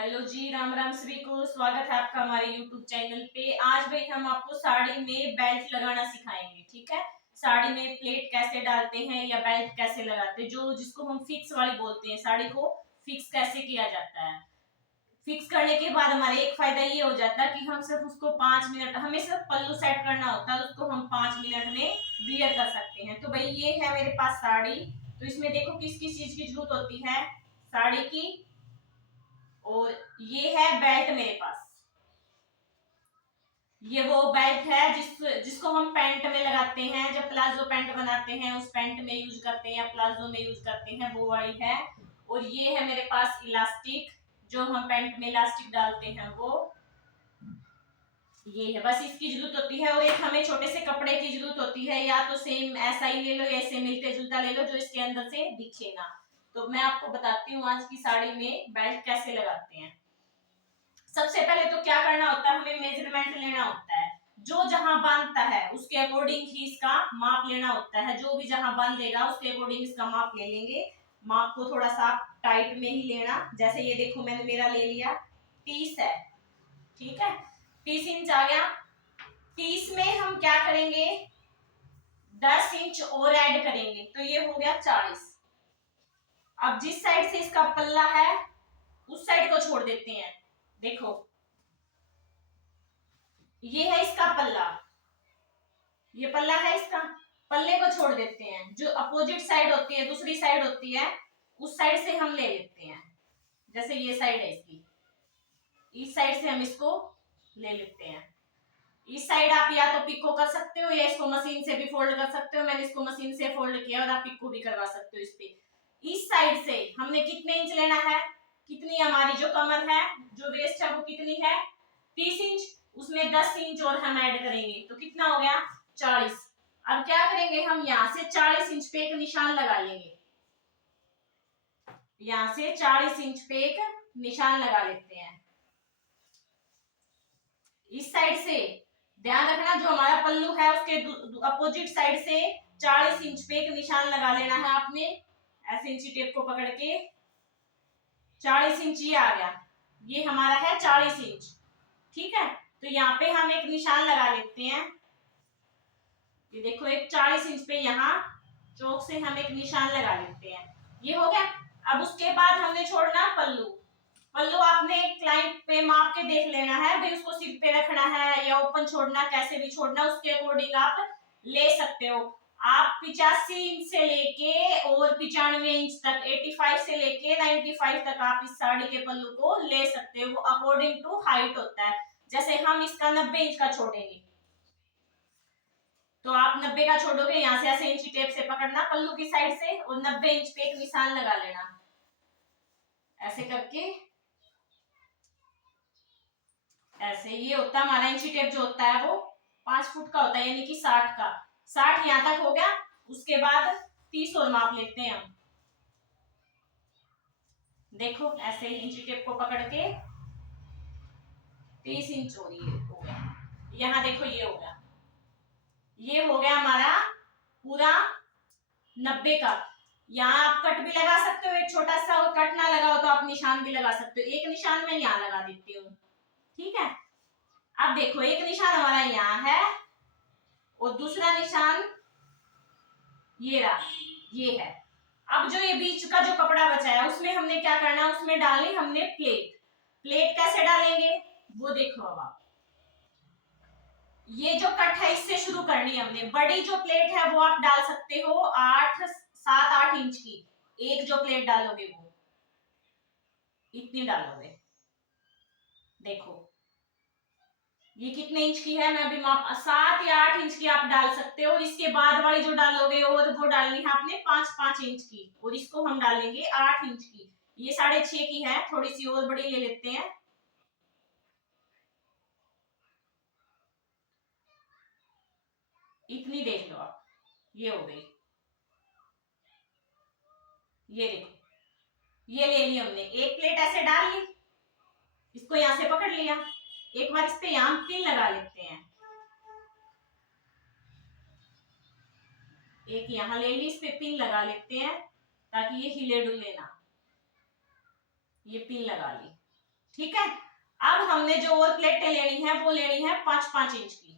Hello जी, राम राम सभी को। स्वागत है आपका हमारे यूट्यूब चैनल पे। आज भाई हम आपको साड़ी में बेल्ट लगाना सिखाएंगे। ठीक है, साड़ी में प्लेट कैसे डालते हैं या बेल्ट कैसे लगाते हैं, जो जिसको हम फिक्स वाली बोलते हैं। साड़ी को फिक्स कैसे किया जाता है। फिक्स करने के बाद हमारे एक फायदा ये हो जाता है कि हम सिर्फ उसको 5 मिनट, हमें सिर्फ पल्लू सेट करना होता है, उसको हम 5 मिनट में वियर कर सकते हैं। तो भाई ये है मेरे पास साड़ी। तो इसमें देखो किस किस चीज की जरूरत होती है। साड़ी की, और ये है बेल्ट मेरे पास। ये वो बेल्ट है जिसको हम पैंट में लगाते हैं, जब प्लाजो पैंट बनाते हैं उस पैंट में यूज करते हैं या प्लाजो में यूज करते हैं, वो वाली है। और ये है मेरे पास इलास्टिक, जो हम पैंट में इलास्टिक डालते हैं वो ये है। बस इसकी जरूरत होती है। और एक हमें छोटे से कपड़े की जरूरत होती है, या तो सेम ऐसा ही ले लो या ऐसे मिलते जुलता ले लो जो इसके अंदर से दिखेगा। तो मैं आपको बताती हूँ आज की साड़ी में बेल्ट कैसे लगाते हैं। सबसे पहले तो क्या करना होता है, हमें मेजरमेंट लेना होता है। जो जहां बांधता है उसके अकॉर्डिंग ही इसका माप लेना होता है। जो भी जहां बांधेगा उसके अकॉर्डिंग इसका माप ले लेंगे। माप को थोड़ा सा टाइट में ही लेना। जैसे ये देखो मैंने मेरा ले लिया 30 है। ठीक है, 30 इंच आ गया। 30 में हम क्या करेंगे, 10 इंच और ऐड करेंगे, तो ये हो गया 40। अब जिस साइड से इसका पल्ला है उस साइड को छोड़ देते हैं। देखो ये है इसका पल्ला, ये पल्ला है इसका। पल्ले को छोड़ देते हैं, जो अपोजिट साइड होती है, दूसरी साइड होती है, उस साइड से हम ले लेते हैं। जैसे ये साइड है इसकी, इस साइड से हम इसको ले लेते हैं। इस साइड आप या तो पिको कर सकते हो या इसको मशीन से भी फोल्ड कर सकते हो। मैंने इसको मशीन से फोल्ड किया, और आप पिको भी करवा सकते हो इस पे। इस साइड से हमने कितने इंच लेना है, कितनी हमारी जो कमर है, जो वेस्ट है वो कितनी है 30 इंच। उसमें 10 इंच और हम ऐड करेंगे तो कितना हो गया 40। अब क्या करेंगे, हम यहाँ से 40 इंच पे एक निशान लगा लेंगे। यहाँ से 40 इंच पे एक निशान लगा लेते हैं। इस साइड से ध्यान रखना, जो हमारा पल्लू है उसके अपोजिट साइड से 40 इंच पे एक निशान लगा लेना है आपने। ऐसे इंची टेप को पकड़ के 40 इंच ये आ गया, ये हमारा है 40 इंच। ठीक है, तो यहाँ पे हम एक निशान लगा लेते हैं। ये देखो एक 40 इंच पे यहाँ चौक से हम एक निशान लगा लेते हैं। ये हो गया। अब उसके बाद हमने छोड़ना पल्लू। पल्लू आपने क्लाइंट पे माप के देख लेना है, भाई उसको सिर पे रखना है या ओपन छोड़ना, कैसे भी छोड़ना, उसके अकॉर्डिंग आप ले सकते हो। आप 85 इंच से लेके और 95 इंच तक, 85 से लेके 95 तक आप इस साड़ी के पल्लू को ले सकते हो। वो अकॉर्डिंग टू हाइट होता है। जैसे हम इसका 90 इंच का छोड़ेंगे, तो आप 90 का छोड़ोगे, यहाँ से ऐसे इंची टेप से पकड़ना पल्लू की साइड से, और 90 इंच पे एक निशान लगा लेना। ऐसे करके ऐसे ये होता है हमारा इंची टेप जो होता है वो 5 फुट का होता है, यानी कि 60 का। 60 यहाँ तक हो गया। उसके बाद 30 और माप लेते हैं हम। देखो ऐसे इंची टेप को पकड़ के 30 इंच हो रही है, हो गया। यहाँ देखो ये हो गया, ये हो गया हमारा पूरा 90 का। यहाँ आप कट भी लगा सकते हो, एक छोटा सा, और कट ना लगाओ तो आप निशान भी लगा सकते हो। एक निशान मैं यहाँ लगा देती हूँ। ठीक है, अब देखो एक निशान हमारा यहाँ है और दूसरा निशान ये रहा, ये है। अब जो ये बीच का जो कपड़ा बचा है उसमें हमने क्या करना है, उसमें डालनी हमने प्लेट। प्लेट कैसे डालेंगे वो देखो। अब आप ये जो कट है इससे शुरू करनी है हमने। बड़ी जो प्लेट है वो आप डाल सकते हो 7-8 इंच की। एक जो प्लेट डालोगे वो इतनी डालोगे। देखो ये कितने इंच की है, मैं अभी माप 7 या 8 इंच की आप डाल सकते हो। इसके बाद वाली जो डालोगे और वो डालनी है आपने 5-5 इंच की, और इसको हम डालेंगे 8 इंच की। ये 6.5 की है, थोड़ी सी और बड़ी ले लेते हैं। इतनी देख लो आप, ये हो गई। ये देखो ये ले ली हमने, एक प्लेट ऐसे डाल ली, इसको यहां से पकड़ लिया। एक बार इस पे यहाँ पिन लगा लेते हैं। एक यहाँ ले ली, इस पे पिन लगा लेते हैं ताकि ये हिले डुले ना। ये पिन लगा ली। ठीक है। अब हमने जो और प्लेटें लेनी है वो लेनी है 5-5 इंच की,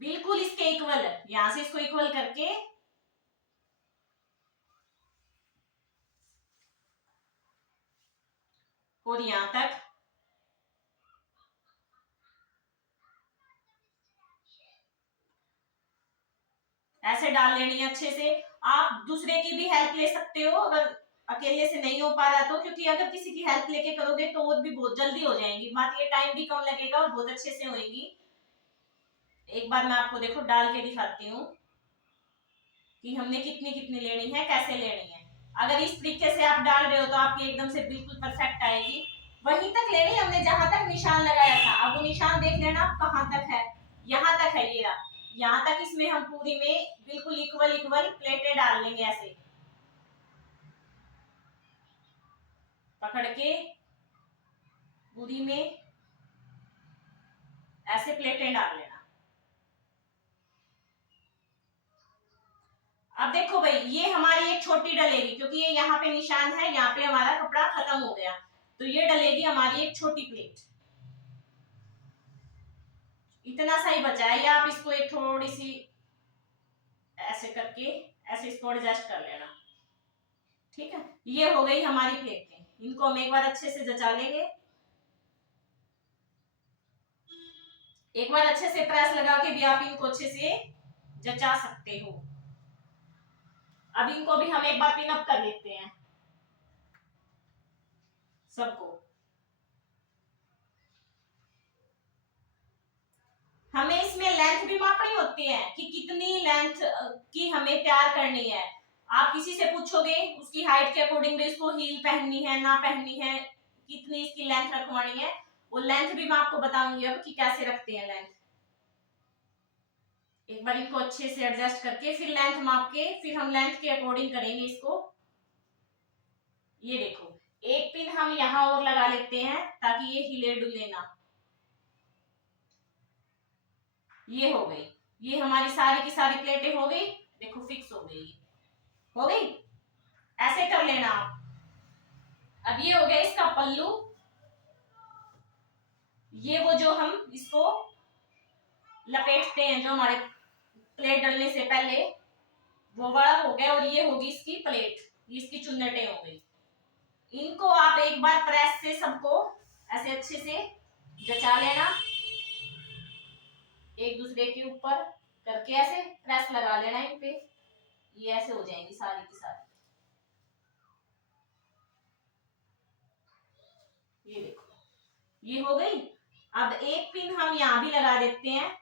बिल्कुल इसके इक्वल। यहां से इसको इक्वल करके और यहां तक ऐसे डाल लेनी है अच्छे से। आप दूसरे की भी हेल्प ले सकते हो अगर अकेले से नहीं हो पा रहा तो, क्योंकि अगर किसी की हेल्प लेके करोगे तो वो भी बहुत जल्दी हो जाएंगी, बात ये टाइम भी कम लगेगा और बहुत अच्छे से होएगी। एक बार मैं आपको देखो डाल के दिखाती हूँ कि हमने कितनी कितनी लेनी है, कैसे लेनी है। अगर इस तरीके से आप डाल रहे हो तो आपकी एकदम से बिल्कुल परफेक्ट आएगी। वहीं तक लेनी हमने जहां तक निशान लगाया था। अब वो निशान देख लेना आप कहां तक है, यहां तक है, ये रहा। यहाँ तक इसमें हम पूरी में बिल्कुल इक्वल इक्वल प्लेटें डाल लेंगे, ऐसे पकड़ के पूरी में ऐसे प्लेटें डाल लेना। अब देखो भाई, ये हमारी एक छोटी डलेगी क्योंकि ये यहाँ पे निशान है, यहाँ पे हमारा कपड़ा खत्म हो गया, तो ये डलेगी हमारी एक छोटी प्लेट। इतना सही बचा है, या आप इसको एक थोड़ी सी ऐसे करके ऐसे इसको एडजस्ट कर लेना। ठीक है, ये हो गई हमारी प्लेटें। इनको हम एक बार अच्छे से जचा लेंगे, एक बार अच्छे से प्रेस लगा के भी आप इनको अच्छे से जचा सकते हो। अब इनको भी हम एक बार पिन अप कर लेते हैं सबको। हमें इसमें लेंथ भी मापनी होती है कि कितनी लेंथ की हमें तैयार करनी है। आप किसी से पूछोगे उसकी हाइट के अकॉर्डिंग भी इसको हील पहननी है ना पहननी है, कितनी इसकी लेंथ रखवानी है, वो लेंथ भी मैं आपको बताऊंगी अब कि कैसे रखते हैं लेंथ। एक बार इनको अच्छे से एडजस्ट करके फिर लेंथ माप के फिर हम लेंथ के अकॉर्डिंग करेंगे इसको। ये देखो, एक पिन हम यहां और लगा लेते हैं ताकि ये हिले डुले ना। ये हो गई, ये हमारी सारी की सारी प्लेटें हो गई, देखो फिक्स हो गई, हो गई। ऐसे कर लेना आप। अब ये हो गया इसका पल्लू। ये वो जो हम इसको लपेटते हैं जो हमारे प्लेट डलने से पहले, वो बड़ा हो गया। और ये होगी इसकी प्लेट, ये इसकी चुन्नटें हो गई। इनको आप एक बार प्रेस से सबको ऐसे अच्छे से जचा लेना, एक दूसरे के ऊपर करके ऐसे प्रेस लगा लेना इन पे, ये ऐसे हो जाएंगी सारी की सारी। ये देखो, ये हो गई। अब एक पिन हम यहां भी लगा देते हैं,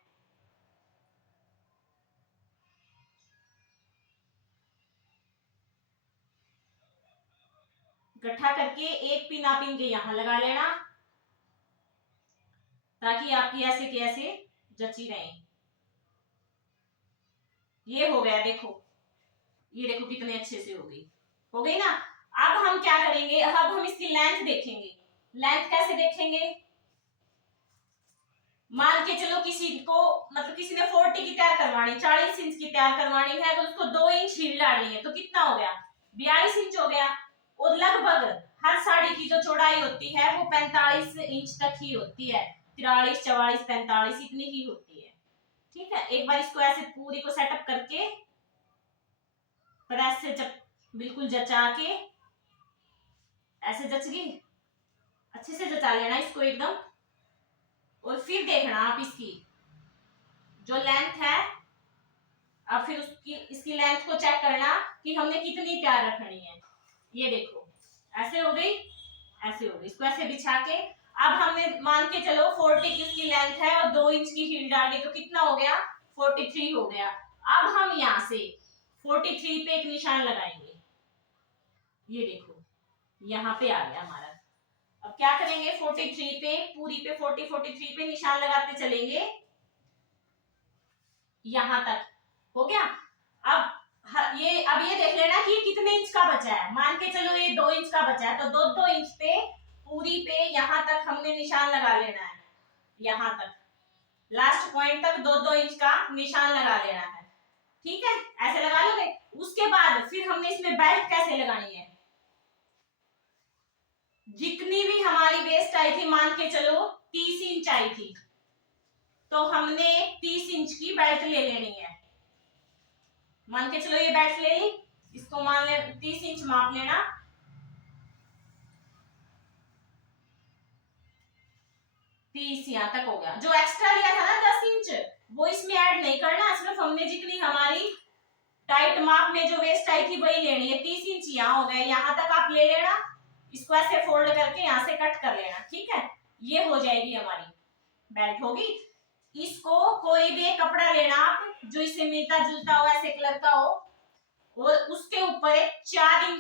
इकट्ठा करके एक पिन आप इनके यहां लगा लेना ताकि आपकी ऐसे के ऐसे जची रहे। ये हो गया, देखो ये देखो कितने अच्छे से हो गई ना। अब हम क्या करेंगे, अब हम इसकी लेंथ देखेंगे। लेंथ कैसे देखेंगे, मान के चलो किसी को मतलब किसी ने 40 की तैयार करवानी, 40 इंच की तैयार करवानी है तो उसको 2 इंच हील डालनी है, तो कितना हो गया, 42 इंच हो गया। और लगभग हर साड़ी की जो चौड़ाई होती है वो 45 इंच तक ही होती है, 43 44 45 इतनी ही होती है। ठीक है, एक बार इसको ऐसे पूरी को सेटअप करके प्रेस से जब बिल्कुल जचा के ऐसे जच गई, अच्छे से जचा लेना इसको एकदम। और फिर देखना आप इसकी जो लेंथ है, अब फिर उसकी इसकी लेंथ को चेक करना कि हमने कितनी तैयार रखनी है। ये देखो ऐसे हो गई, ऐसे हो गई। इसको ऐसे बिछा के अब हमने मान के चलो 40 की उसकी लेंथ है और 2 इंच की हील डाली तो कितना हो गया, 43 हो गया। अब हम यहाँ से 43 पे एक निशान लगाएंगे। ये देखो यहाँ पे आ गया हमारा। अब क्या करेंगे, 43 पे पूरी पे 43 पे निशान लगाते चलेंगे, यहां तक हो गया। अब ये देख लेना कि ये कितने इंच का बचा है। मान के चलो ये 2 इंच का बचा है तो 2-2 इंच पे पूरी पे यहां तक हमने निशान लगा लेना है, यहां तक लास्ट पॉइंट तक 2-2 इंच का निशान लगा लेना है। ठीक है, ऐसे लगा लोगे। उसके बाद फिर हमने इसमें बेल्ट कैसे लगानी है, जितनी भी हमारी वेस्ट आई थी मान के चलो 30 इंच आई थी, तो हमने 30 इंच की बेल्ट ले लेनी है। मान के चलो ये बेल्ट ले ली, इसको मान ले 30 इंच माप लेना। यहां तक हो गया। जो एक्स्ट्रा लिया था ना 10 इंच, वो इसमें ऐड नहीं करना, सिर्फ हमने जितनी हमारी टाइट माप में जो वेस्ट आई थी वही लेनी है। 30 इंच यहाँ हो गए, यहाँ तक आप ले लेना, इसको ऐसे फोल्ड करके यहाँ से कट कर लेना, ठीक है। ये हो जाएगी हमारी बेल्ट होगी। इसको कोई भी एक कपड़ा लेना आप जो इससे मिलता जुलता हो, ऐसे कलर का हो, और उसके ऊपर 4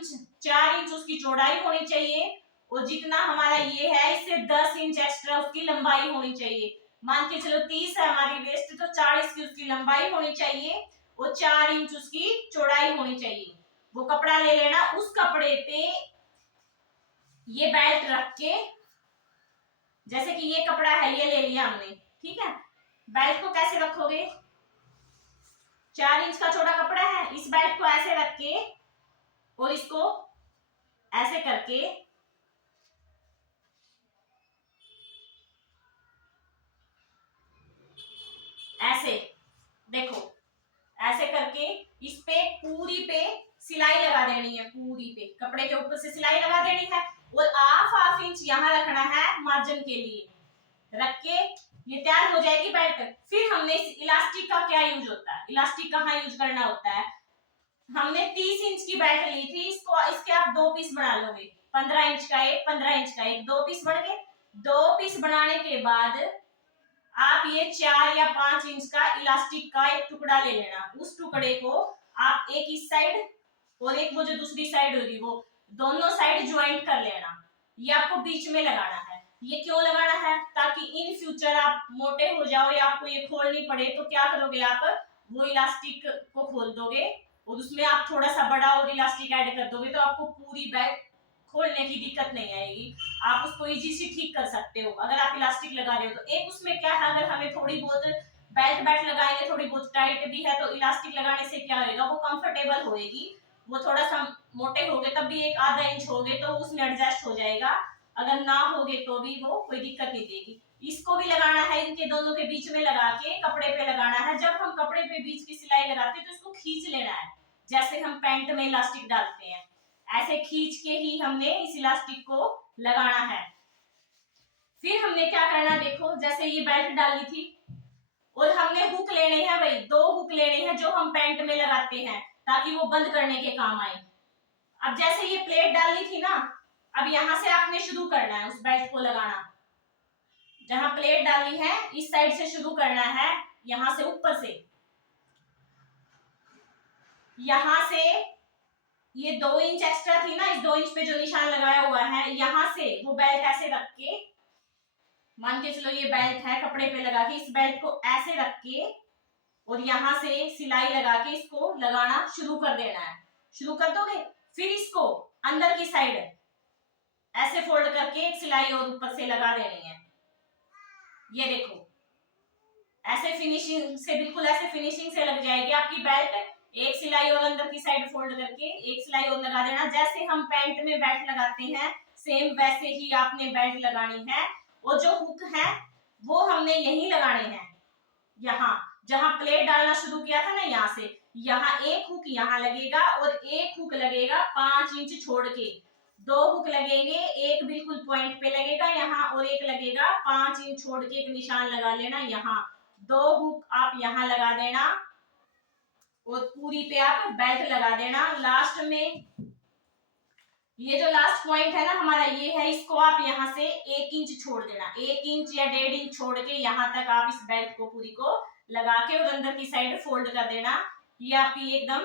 इंच उसकी चौड़ाई होनी चाहिए, और जितना हमारा ये है इससे 10 इंच एक्स्ट्रा उसकी लंबाई होनी चाहिए। मान के चलो 30 है हमारी वेस्ट, तो 40 की उसकी लंबाई होनी चाहिए और 4 इंच उसकी चौड़ाई होनी चाहिए। वो कपड़ा ले लेना, उस कपड़े पे ये बेल्ट रख के, जैसे कि ये कपड़ा है ये ले लिया हमने, ठीक है। बेल्ट को कैसे रखोगे, 4 इंच का छोटा कपड़ा है, इस बेल्ट को ऐसे रख के और इसको ऐसे करके ऐसे देखो, ऐसे करके इस पे पूरी पे सिलाई लगा देनी है, पूरी पे कपड़े के ऊपर से सिलाई लगा देनी है, और हाफ इंच यहाँ रखना है मार्जिन के लिए, रख के ये तैयार हो जाएगी बेल्ट। फिर हमने इस इलास्टिक का क्या यूज होता है, इलास्टिक कहाँ यूज करना होता है। हमने 30 इंच की बेल्ट ली थी, इसको इसके आप 2 पीस बना लोगे, 15 इंच का एक, 15 इंच का एक, 2 पीस बन गए। 2 पीस बनाने के बाद आप ये 4 या 5 इंच का इलास्टिक का एक टुकड़ा ले लेना, उस टुकड़े को आप एक इस साइड और एक वो जो दूसरी साइड होगी वो दोनों साइड ज्वाइंट कर लेना। ये आपको बीच में लगाना है। ये क्यों लगाना है, ताकि इन फ्यूचर आप मोटे हो जाओ या आपको ये खोलनी पड़े तो क्या करोगे, आप वो इलास्टिक को खोल दोगे और उसमें आप थोड़ा सा बड़ा और इलास्टिक ऐड कर दोगे, तो आपको पूरी बैग खोलने की दिक्कत नहीं आएगी, आप उसको इजी से ठीक कर सकते हो अगर आप इलास्टिक लगा रहे हो तो। एक उसमें क्या है, अगर हमें थोड़ी बहुत बेल्ट लगाएंगे, थोड़ी बहुत टाइट भी है, तो इलास्टिक लगाने से क्या होगा, वो कंफर्टेबल होएगी। वो थोड़ा सा मोटे हो गए तब भी 1 आधा इंच हो गए तो उसमें एडजस्ट हो जाएगा, अगर ना हो गए तो भी वो कोई दिक्कत नहीं देगी। इसको भी लगाना है, इनके दोनों के बीच में लगा के कपड़े पे लगाना है। जब हम कपड़े पे बीच की सिलाई लगाते हैं तो इसको खींच लेना है, जैसे हम पैंट में इलास्टिक डालते हैं, ऐसे खींच के ही हमने इस इलास्टिक को लगाना है। फिर हमने क्या करना, देखो जैसे ये बेल्ट डाली थी और हमने हुक लेने हैं भाई, 2 हुक लेने हैं जो हम पैंट में लगाते हैं ताकि वो बंद करने के काम आए। अब जैसे ये प्लेट डाली थी ना, अब यहां से आपने शुरू करना है उस बेल्ट को लगाना, जहां प्लेट डाली है इस साइड से शुरू करना है, यहां से ऊपर से, यहां से ये 2 इंच एक्स्ट्रा थी ना, इस 2 इंच पे जो निशान लगाया हुआ है, यहां से वो बेल्ट ऐसे रख के, मान के चलो ये बेल्ट है, कपड़े पे लगा के इस बेल्ट को ऐसे रख के और यहां से सिलाई लगा के इसको लगाना शुरू कर देना है। शुरू कर दोगे, फिर इसको अंदर की साइड ऐसे फोल्ड करके एक सिलाई और ऊपर से लगा देनी है। ये देखो ऐसे फिनिशिंग से, बिल्कुल ऐसे फिनिशिंग से लग जाएगी आपकी बेल्ट। एक सिलाई और अंदर की साइड फोल्ड करके एक सिलाई और लगा देना, जैसे हम पैंट में बेल्ट लगाते हैं सेम वैसे ही आपने बेल्ट लगानी है। और जो हुक है वो हमने यहीं लगाने हैं, यहाँ जहां प्लेट डालना शुरू किया था ना, यहाँ से यहाँ एक हुक यहाँ लगेगा और एक हुक लगेगा 5 इंच छोड़ के, 2 हुक लगेंगे, एक बिल्कुल पॉइंट पे लगेगा यहाँ और एक लगेगा 5 इंच छोड़ के, एक निशान लगा लेना यहाँ, 2 हुक आप यहाँ लगा देना और पूरी पे आप बेल्ट लगा देना। लास्ट में ये जो लास्ट पॉइंट है ना हमारा, ये है, इसको आप यहाँ से 1 इंच छोड़ देना, 1 इंच या 1.5 इंच छोड़ के यहाँ तक आप इस बेल्ट को पूरी को लगा के और अंदर की साइड फोल्ड कर देना। ये आपकी एकदम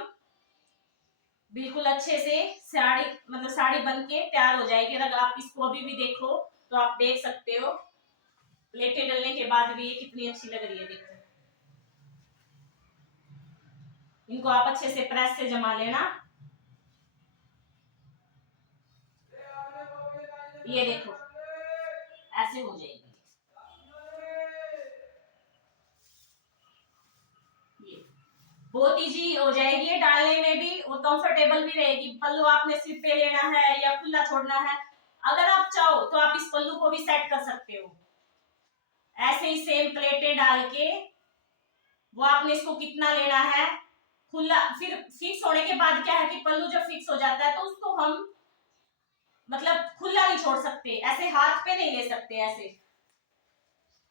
बिल्कुल अच्छे से साड़ी, मतलब साड़ी बन के तैयार हो जाएगी। अगर आप इसको अभी भी देखो तो आप देख सकते हो प्लेटें डलने के बाद भी ये कितनी अच्छी लग रही है, देखो। इनको आप अच्छे से प्रेस से जमा लेना, ये देखो ऐसे हो जाएगी। ये बहुत इजी हो जाएगी, ये डालने में भी और कंफर्टेबल भी रहेगी। पल्लू आपने सिर पे लेना है या खुला छोड़ना है, अगर आप चाहो तो आप इस पल्लू को भी सेट कर सकते हो। ऐसे ही सेम प्लेटें डाल के वो आपने इसको कितना लेना है खुला, फिर फिक्स होने के बाद क्या है कि पल्लू जब फिक्स हो जाता है तो उसको हम मतलब खुला नहीं छोड़ सकते, ऐसे हाथ पे नहीं ले सकते, ऐसे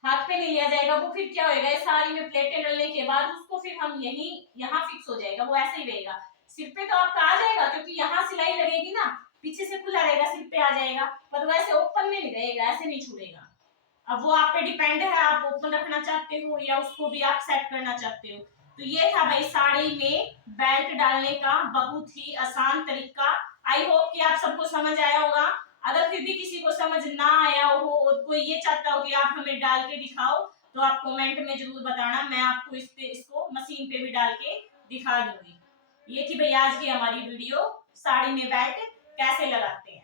हाथ पे नहीं लिया जाएगा। वो फिर क्या होएगा, सारी में प्लेटें डलने के बाद उसको फिर हम यही यहाँ फिक्स हो जाएगा, वो ऐसे ही रहेगा। सिर पे तो आपका आ जाएगा क्योंकि यहाँ सिलाई लगेगी ना, पीछे से खुला रहेगा, सिर पे आ जाएगा, पर वैसे ओपन में नहीं रहेगा, ऐसे नहीं छूटेगा। अब वो आप पे डिपेंड है, आप ओपन रखना चाहते हो या उसको भी आप सेट करना चाहते हो। तो ये था भाई साड़ी में बेल्ट डालने का बहुत ही आसान तरीका। आई होप कि आप सबको समझ आया होगा। अगर फिर भी किसी को समझ ना आया हो और कोई ये चाहता हो कि आप हमें डाल के दिखाओ, तो आप कमेंट में जरूर बताना, मैं आपको इस पे इसको मशीन पे भी डाल के दिखा दूंगी। ये थी भाई आज की हमारी वीडियो, साड़ी में बेल्ट कैसे लगाते हैं।